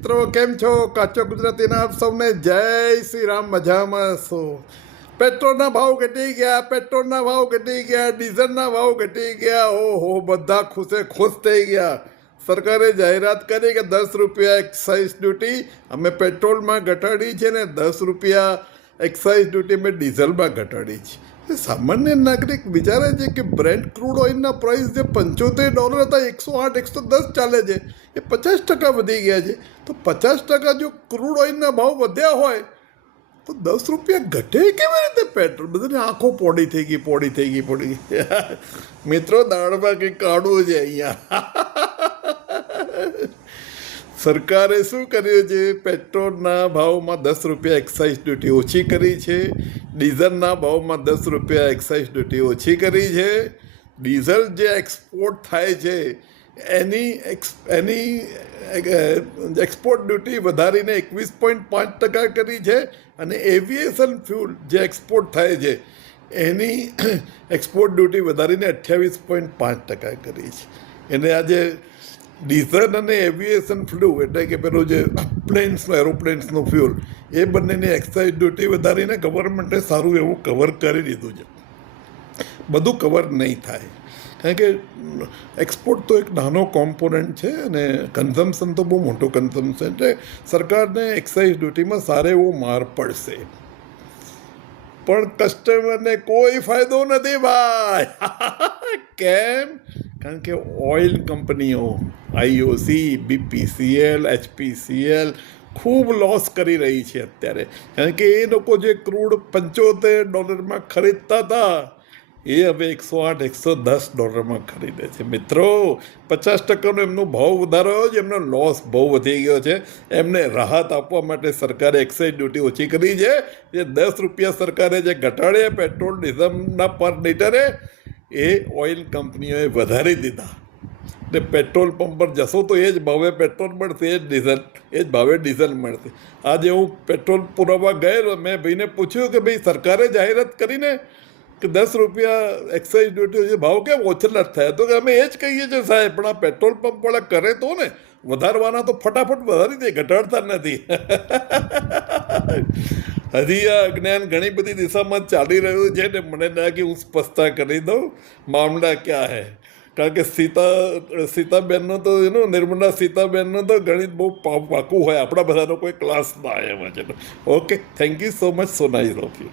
મિત્રો કેમ છો? કાચો ગુજરાતીના આપ સૌને જય શ્રી રામ. મજામાં છો? પેટ્રોલના ભાવ ઘટી ગયા, પેટ્રોલના ભાવ ઘટી ગયા, ડીઝલના ભાવ ઘટી ગયા. ઓહો, બધા ખુશે ખુશ થઈ ગયા. સરકારે જાહેરાત કરી કે 10 રૂપિયા એક્સાઇઝ ડ્યુટી અમે પેટ્રોલમાં ઘટાડી છે ને 10 રૂપિયા એક્સાઇઝ ડ્યુટી અમે ડીઝલમાં ઘટાડી છે. સામાન્ય નાગરિક વિચારે છે કે બ્રેન્ટ ક્રૂડ ઓઇલના પ્રાઇસ જે $75 હતા 108 110 ચાલે છે, એ 50% વધી ગયા છે. તો 50% જો ક્રૂડ ઓઇલના ભાવ વધ્યા હોય તો 10 રૂપિયા ઘટે કેવી રીતે પેટ્રોલ? બધાની આંખો પોડી થઈ ગઈ. મિત્રો, દાળમાં કંઈક કાઢવું છે અહીંયા. સરકારે શું કર્યું છે? પેટ્રોલના ભાવમાં 10 રૂપિયા એક્સાઇઝ ડ્યુટી ઓછી કરી છે. ડીઝલના ભાવમાં 10 રૂપિયા એક્સાઇઝ ડ્યુટી ઓછી કરી છે. ડીઝલ જે એક્સપોર્ટ થાય છે એની એક્સપોર્ટ ડ્યુટી વધારીને 21.5% કરી છે. અને એવિએશન ફ્યુલ જે એક્સપોર્ટ થાય છે એની એક્સપોર્ટ ડ્યુટી વધારીને 28.5% કરી છે. એને આજે ડીઝલ અને એવિએશન ફ્યુલ એટલે કે પેલું જે એરોપ્લેન્સનું ફ્યુલ, એ બંનેની એક્સાઇઝ ડ્યુટી વધારીને ગવર્મેન્ટે સારું એવું કવર કરી દીધું છે. બધું કવર નહીં થાય, કારણ કે એક્સપોર્ટ તો એક નાનો કોમ્પોનન્ટ છે અને કન્ઝમ્પશન તો બહુ મોટું કન્ઝમ્પશન. એટલે સરકારને એક્સાઇઝ ડ્યુટીમાં સારો એવો માર પડશે, પણ કસ્ટમરને કોઈ ફાયદો નથી ભાઈ. કેમ? કારણ કે ઓઇલ કંપનીઓ IOC, BPCL, HPCL ખૂબ લોસ કરી રહી છે અત્યારે. કારણ કે એ લોકો જે ક્રૂડ $75 ખરીદતા હતા એ હવે $108 ખરીદે છે. મિત્રો, 50%નો એમનો ભાવ વધારો છે, એમનો લોસ બહુ વધી ગયો છે. એમને રાહત આપવા માટે સરકારે એક્સાઇઝ ડ્યુટી ઓછી કરી છે. જે 10 રૂપિયા સરકારે જે ઘટાડે પેટ્રોલ ડીઝલના પર લીટરે, એ ઓઇલ કંપનીઓએ વધારી દીધા. ને પેટ્રોલ પંપ પર જશો તો એ જ ભાવે પેટ્રોલ મળશે, એ જ ભાવે ડીઝલ મળશે. આજે હું પેટ્રોલ પુરાવા ગયેલો, મેં ભાઈને પૂછ્યું કે ભાઈ સરકારે જાહેરાત કરીને કે 10 રૂપિયા એક્સાઇઝ ડ્યુટી ભાવ કેમ ઓછા નથી થયા? તો કે અમે એ જ કહીએ છીએ સાહેબ, પણ આ પેટ્રોલ પંપવાળા કરે તો ને વધારવાના તો ફટાફટ વધારી દે, ઘટાડતા નથી. હજી આ અજ્ઞાન ઘણી બધી દિશામાં ચાલી રહ્યું છે ને મને લાગે હું સ્પષ્ટતા કરી દઉં મામલા ક્યાં હે. કારણ કે સીતાબેનનો તો નિર્મલા સીતાબેનનો તો ગણિત બહુ પાકું હોય, આપણા બધાનો કોઈ ક્લાસ ના આવે એમાં છે. Okay, thank you so much. So nice of you.